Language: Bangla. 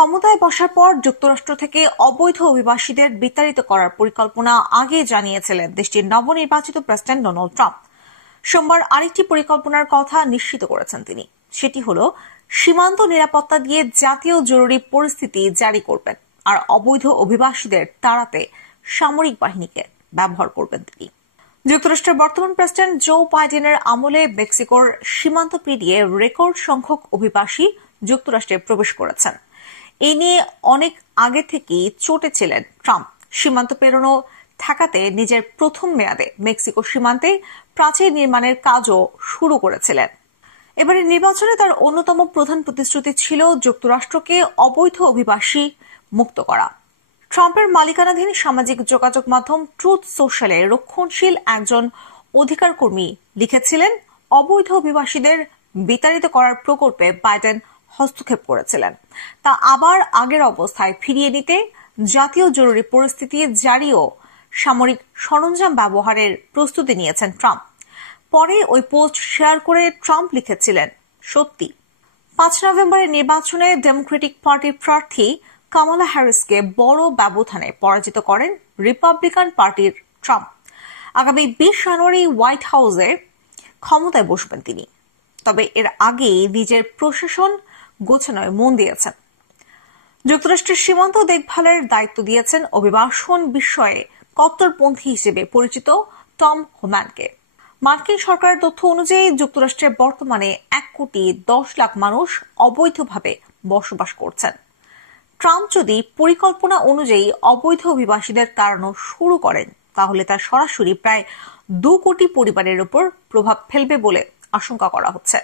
ক্ষমতায় বসার পর যুক্তরাষ্ট্র থেকে অবৈধ অভিবাসীদের বিতাড়িত করার পরিকল্পনা আগে জানিয়েছিলেন দেশটির নবনির্বাচিত প্রেসিডেন্ট ডোনাল্ড ট্রাম্প। সোমবার আরেকটি পরিকল্পনার কথা নিশ্চিত করেছেন তিনি। সেটি হল সীমান্ত নিরাপত্তা দিয়ে জাতীয় জরুরি পরিস্থিতি জারি করবেন আর অবৈধ অভিবাসীদের তাড়াতে সামরিক বাহিনীকে ব্যবহার করবেন তিনি। যুক্তরাষ্ট্রের বর্তমান প্রেসিডেন্ট জো বাইডেনের আমলে মেক্সিকোর সীমান্ত পেরিয়ে রেকর্ড সংখ্যক অভিবাসী যুক্তরাষ্ট্রে প্রবেশ করেছেন। এই নিয়ে অনেক আগে থেকেই চটে ছিলেন ট্রাম্প। সীমান্ত পেরোনো ঠেকাতে নিজের প্রথম মেয়াদে মেক্সিকো সীমান্তে প্রাচীর নির্মাণের কাজও শুরু করেছিলেন। এবারের নির্বাচনে তার অন্যতম প্রধান প্রতিশ্রুতি ছিল যুক্তরাষ্ট্রকে অবৈধ অভিবাসী মুক্ত করা। ট্রাম্পের মালিকানাধীন সামাজিক যোগাযোগ মাধ্যম ট্রুথ সোশ্যালে রক্ষণশীল একজন অধিকার কর্মী লিখেছিলেন, অবৈধ অভিবাসীদের বিতাড়িত করার প্রকল্পে বাইডেন হস্তক্ষেপ করেছিলেন। তা আবার আগের অবস্থায় ফিরিয়ে নিতে জাতীয় জরুরি পরিস্থিতি জারি ও সামরিক সরঞ্জাম ব্যবহারের প্রস্তুতি নিয়েছেন ট্রাম্প। পরে ওই পোস্ট শেয়ার করে ট্রাম্প লিখেছিলেন, সত্যি 5 নভেম্বরের নির্বাচনে ডেমোক্রেটিক পার্টির প্রার্থী কামালা হ্যারিসকে বড় ব্যবধানে পরাজিত করেন রিপাবলিকান পার্টির ট্রাম্প। আগামী 20 জানুয়ারি হোয়াইট হাউসে ক্ষমতায় বসবেন তিনি। তবে এর আগেই নিজের প্রশাসন গোছানোয় মন দিয়েছেন। যুক্তরাষ্ট্রের সীমান্ত দেখভালের দায়িত্ব দিয়েছেন অভিবাসন বিষয়ে কট্টরপন্থী হিসেবে পরিচিত টম হোম্যানকে। মার্কিন সরকারের তথ্য অনুযায়ী যুক্তরাষ্ট্রে বর্তমানে 1,10,00,000 মানুষ অবৈধভাবে বসবাস করছেন। ট্রাম্প যদি পরিকল্পনা অনুযায়ী অবৈধ অভিবাসীদের তাড়ানো শুরু করেন তাহলে তা সরাসরি প্রায় 2 কোটি পরিবারের উপর প্রভাব ফেলবে বলে আশঙ্কা করা হচ্ছে।